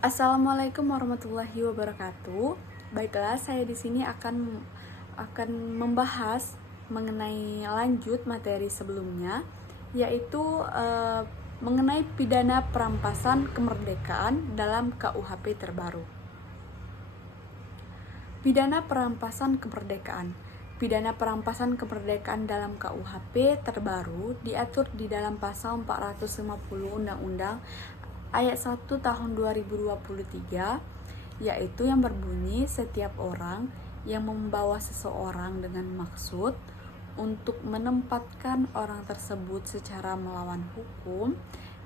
Assalamualaikum warahmatullahi wabarakatuh. Baiklah, saya di sini akan membahas mengenai lanjut materi sebelumnya, yaitu mengenai pidana perampasan kemerdekaan dalam KUHP terbaru. Pidana perampasan kemerdekaan. Pidana perampasan kemerdekaan dalam KUHP terbaru diatur di dalam pasal 450 Undang-Undang ayat 1 tahun 2023, yaitu yang berbunyi setiap orang yang membawa seseorang dengan maksud untuk menempatkan orang tersebut secara melawan hukum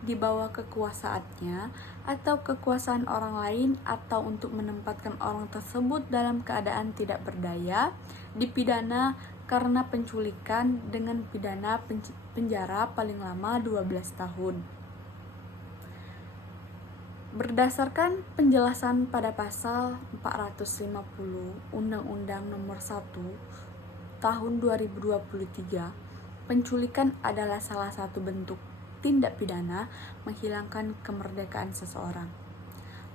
di bawah kekuasaannya atau kekuasaan orang lain, atau untuk menempatkan orang tersebut dalam keadaan tidak berdaya, dipidana karena penculikan dengan pidana penjara paling lama 12 tahun. Berdasarkan penjelasan pada pasal 450 Undang-Undang Nomor 1 Tahun 2023, penculikan adalah salah satu bentuk tindak pidana menghilangkan kemerdekaan seseorang.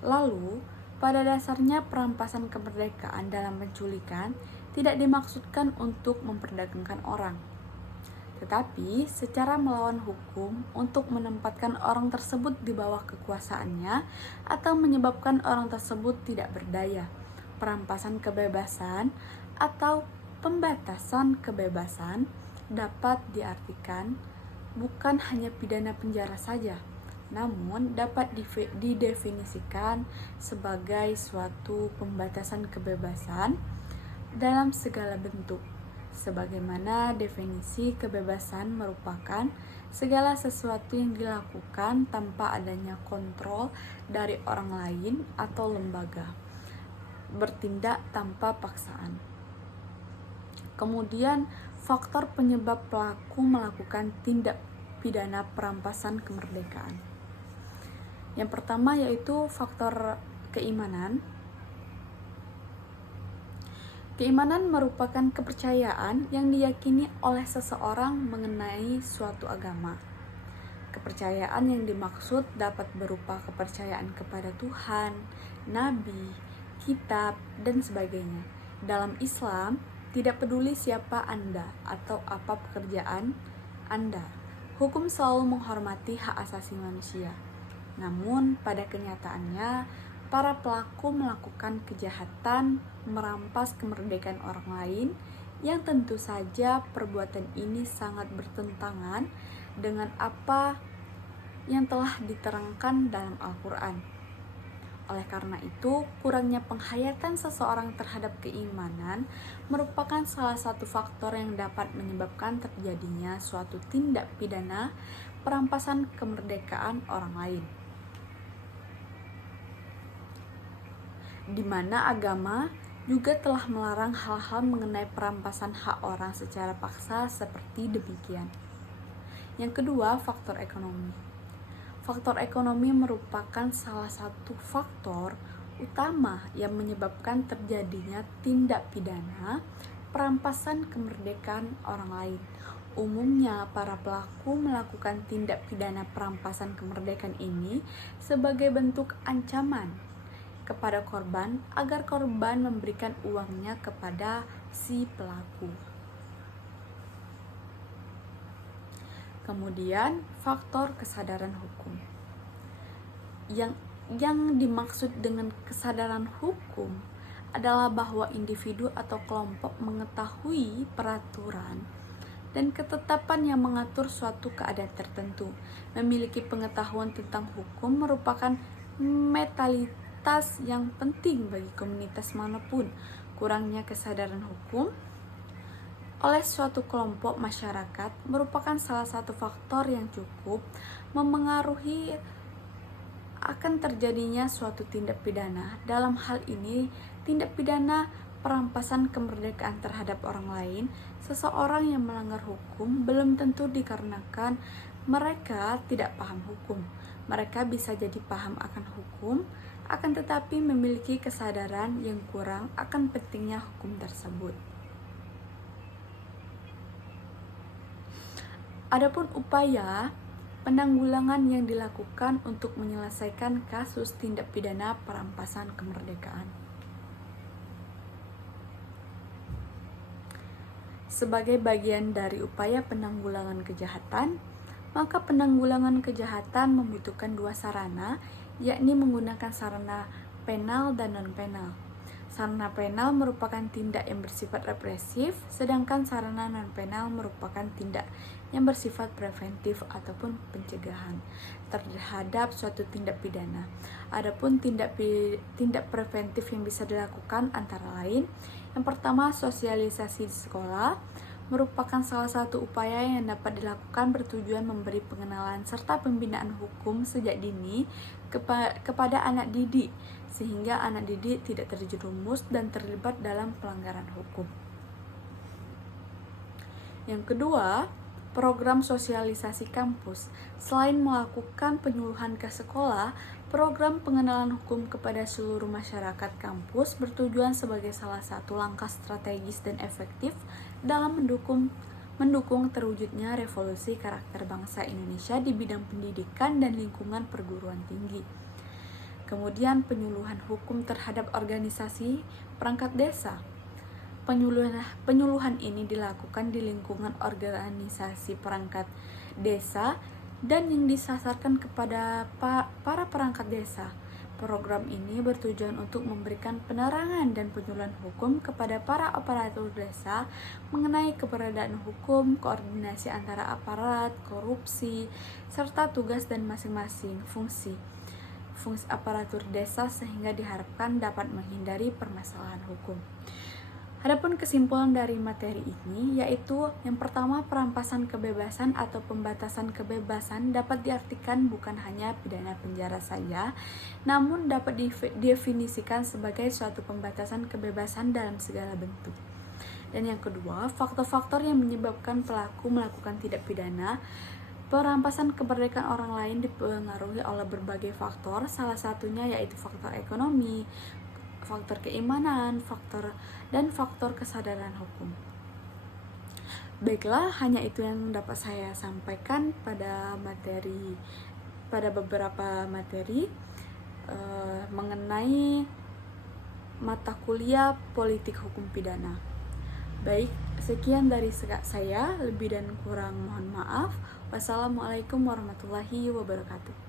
Lalu, pada dasarnya perampasan kemerdekaan dalam penculikan tidak dimaksudkan untuk memperdagangkan orang, tetapi secara melawan hukum untuk menempatkan orang tersebut di bawah kekuasaannya atau menyebabkan orang tersebut tidak berdaya. Perampasan kebebasan atau pembatasan kebebasan dapat diartikan bukan hanya pidana penjara saja, namun dapat didefinisikan sebagai suatu pembatasan kebebasan dalam segala bentuk. Sebagaimana definisi kebebasan merupakan segala sesuatu yang dilakukan tanpa adanya kontrol dari orang lain atau lembaga, bertindak tanpa paksaan. Kemudian, faktor penyebab pelaku melakukan tindak pidana perampasan kemerdekaan. Yang pertama yaitu faktor keimanan. Keimanan merupakan kepercayaan yang diyakini oleh seseorang mengenai suatu agama. Kepercayaan yang dimaksud dapat berupa kepercayaan kepada Tuhan, Nabi, kitab, dan sebagainya. Dalam Islam, tidak peduli siapa Anda atau apa pekerjaan Anda, hukum selalu menghormati hak asasi manusia. Namun, pada kenyataannya, para pelaku melakukan kejahatan merampas kemerdekaan orang lain, yang tentu saja perbuatan ini sangat bertentangan dengan apa yang telah diterangkan dalam Al-Quran. Oleh karena itu, kurangnya penghayatan seseorang terhadap keimanan merupakan salah satu faktor yang dapat menyebabkan terjadinya suatu tindak pidana perampasan kemerdekaan orang lain, di mana agama juga telah melarang hal-hal mengenai perampasan hak orang secara paksa seperti demikian. Yang kedua, faktor ekonomi. Faktor ekonomi merupakan salah satu faktor utama yang menyebabkan terjadinya tindak pidana perampasan kemerdekaan orang lain. Umumnya, para pelaku melakukan tindak pidana perampasan kemerdekaan ini sebagai bentuk ancaman kepada korban agar korban memberikan uangnya kepada si pelaku. Kemudian, faktor kesadaran hukum. Yang dimaksud dengan kesadaran hukum adalah bahwa individu atau kelompok mengetahui peraturan dan ketetapan yang mengatur suatu keadaan tertentu. Memiliki pengetahuan tentang hukum merupakan mentalitas yang penting bagi komunitas manapun. Kurangnya kesadaran hukum oleh suatu kelompok masyarakat merupakan salah satu faktor yang cukup memengaruhi akan terjadinya suatu tindak pidana. Dalam hal ini, tindak pidana perampasan kemerdekaan terhadap orang lain, seseorang yang melanggar hukum belum tentu dikarenakan mereka tidak paham hukum. Mereka bisa jadi paham akan hukum, akan tetapi memiliki kesadaran yang kurang akan pentingnya hukum tersebut. Adapun upaya penanggulangan yang dilakukan untuk menyelesaikan kasus tindak pidana perampasan kemerdekaan. Sebagai bagian dari upaya penanggulangan kejahatan, maka penanggulangan kejahatan membutuhkan dua sarana, yakni menggunakan sarana penal dan non-penal. Sarana penal merupakan tindak yang bersifat represif, sedangkan sarana non-penal merupakan tindak yang bersifat preventif ataupun pencegahan terhadap suatu tindak pidana. Adapun tindak preventif yang bisa dilakukan antara lain, yang pertama, sosialisasi di sekolah merupakan salah satu upaya yang dapat dilakukan bertujuan memberi pengenalan serta pembinaan hukum sejak dini kepada anak didik, sehingga anak didik tidak terjerumus dan terlibat dalam pelanggaran hukum. Yang kedua, program sosialisasi kampus. Selain melakukan penyuluhan ke sekolah, program pengenalan hukum kepada seluruh masyarakat kampus bertujuan sebagai salah satu langkah strategis dan efektif dalam mendukung terwujudnya revolusi karakter bangsa Indonesia di bidang pendidikan dan lingkungan perguruan tinggi. Kemudian penyuluhan hukum terhadap organisasi perangkat desa. Penyuluhan ini dilakukan di lingkungan organisasi perangkat desa dan yang disasarkan kepada para perangkat desa. Program ini bertujuan untuk memberikan penerangan dan penyuluhan hukum kepada para aparatur desa mengenai keberadaan hukum, koordinasi antara aparat, korupsi, serta tugas dan masing-masing fungsi aparatur desa sehingga diharapkan dapat menghindari permasalahan hukum. Adapun kesimpulan dari materi ini yaitu yang pertama, perampasan kebebasan atau pembatasan kebebasan dapat diartikan bukan hanya pidana penjara saja, namun dapat didefinisikan sebagai suatu pembatasan kebebasan dalam segala bentuk. Dan yang kedua, faktor-faktor yang menyebabkan pelaku melakukan tindak pidana perampasan kemerdekaan orang lain dipengaruhi oleh berbagai faktor, salah satunya yaitu faktor ekonomi, faktor keimanan, faktor kesadaran hukum. Baiklah, hanya itu yang dapat saya sampaikan pada beberapa materi mengenai mata kuliah politik hukum pidana. Baik, sekian dari saya, lebih dan kurang mohon maaf. Wassalamualaikum warahmatullahi wabarakatuh.